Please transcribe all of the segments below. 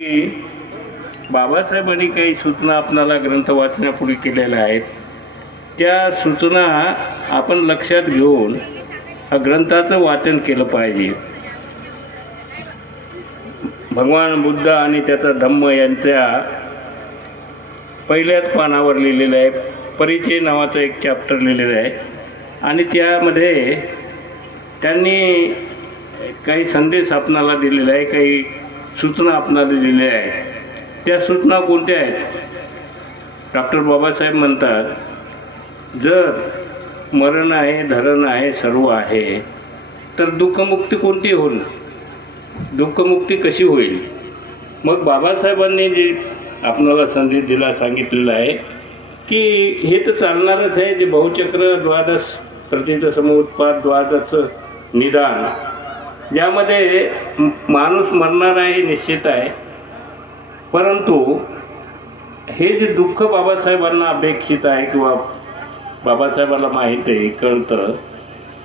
की बाबासाहेबांनी काही सूचना आपणाला ग्रंथ वाचण्यापूर्वी केलेल्या आहेत. त्या सूचना आपण लक्षात घेऊन हा ग्रंथाचं वाचन केलं पाहिजे. भगवान बुद्ध आणि त्याचा धम्म यांच्या पहिल्याच पानावर लिहिलेलं आहे. परिचय नावाचं एक चॅप्टर लिहिलेलं आहे. आणि त्यामध्ये त्यांनी काही संदेश आपणाला दिलेला आहे. काही सूचना आपणाला दिलेल्या आहेत त्या सूचना कोणत्या आहेत? डॉक्टर बाबासाहेब म्हणतात जर मरण आहे धरण आहे सर्व आहे तर दुःखमुक्ती कोणती होईल? दुःखमुक्ती कशी होईल? मग बाबासाहेबांनी जे आपणाला संधी दिला सांगितलेलं आहे की हे तर चालणारच आहे जे बहुचक्र द्वादश प्रतित समुत्पाद द्वादश निदान. ज्यामध्ये माणूस मरणार आहे हे निश्चित आहे. परंतु हे जे दुःख बाबासाहेबांना अपेक्षित आहे किंवा बाबासाहेबांना माहीत आहे कळतं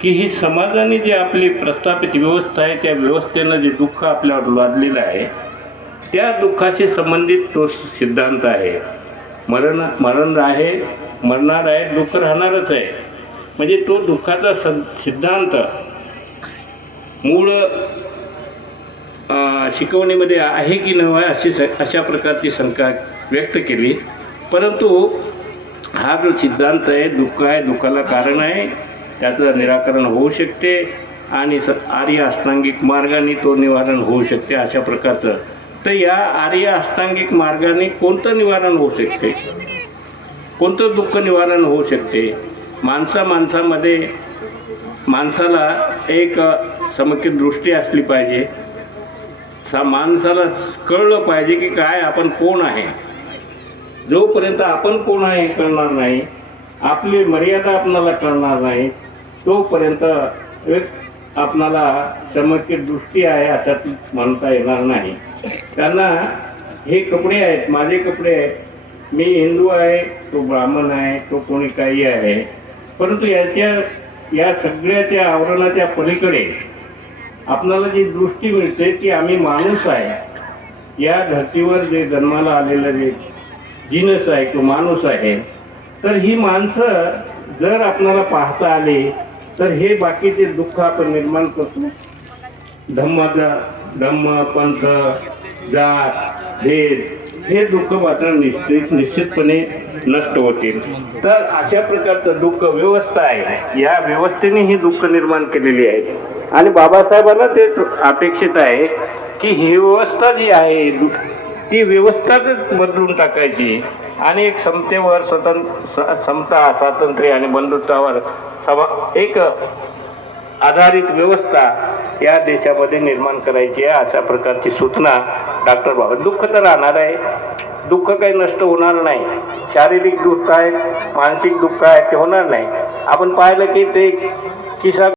की ही समाजाने जी आपली प्रस्थापित व्यवस्था आहे त्या व्यवस्थेनं जे दुःख आपल्यावर लादलेलं आहे त्या दुःखाशी संबंधित तो सिद्धांत आहे. मरण मरण आहे मरणार आहे दुःख राहणारच आहे. म्हणजे तो दुःखाचा सिद्धांत मूळ शिकवणीमध्ये आहे की नव्हे अशी स अशा प्रकारची शंका व्यक्त केली. परंतु हा जो सिद्धांत आहे दुःख आहे दुःखाला कारण आहे त्याचं निराकरण होऊ शकते आणि स आर्य अष्टांगिक मार्गाने तो निवारण होऊ शकते अशा प्रकारचं. तर या आर्य अष्टांगिक मार्गाने कोणतं निवारण होऊ शकते? कोणतं दुःख निवारण होऊ शकते? माणसा माणसामध्ये माणसाला एक समकित दृष्टी असली पाहिजे. सा माणसाला कळलं पाहिजे की काय आपण कोण आहे. जोपर्यंत आपण कोण आहे कळणार नाही आपली मर्यादा आपणाला कळणार नाही तोपर्यंत एक आपणाला चमकी दृष्टी आहे अशात म्हणता येणार नाही. त्यांना हे कपडे आहेत माझे कपडे आहेत. मी हिंदू आहे तो ब्राह्मण आहे तो कोणी काही आहे. परंतु याच्या या सगळ्याच्या आवरणाच्या पलीकडे आपल्याला जी दृष्टी मिळते की आम्ही माणूस आहे या धर्तीवर जे जन्माला आलेलं जे जिनस आहे तो माणूस आहे तर ही माणसं जर आपणाला पाहता आले तर हे बाकीचे दुःख आपण निर्माण करतो. धम्माचा धम्म पंथ जात भेद हे दुःख मात्र निश्चित निश्चितपणे नष्ट होतील. तर अशा प्रकारचं दुःख व्यवस्था आहे. या व्यवस्थेने ही दुःख निर्माण केलेली आहे. आणि बाबासाहेबांना ते अपेक्षित आहे की ही व्यवस्था जी आहे ती व्यवस्थाच बदलून टाकायची. आणि एक समतेवर स्वतंत्र स- समता स्वातंत्र्य आणि बंधुत्वावर समा एक आधारित व्यवस्था या देशामध्ये निर्माण करायची आहे अशा प्रकारची सूचना डॉक्टर बाबा दुःख तर राहणार आहे. दुःख काही नष्ट होणार नाही. शारीरिक दुःख आहे मानसिक दुःख आहे ते होणार नाही. आपण पाहिलं की ते किसा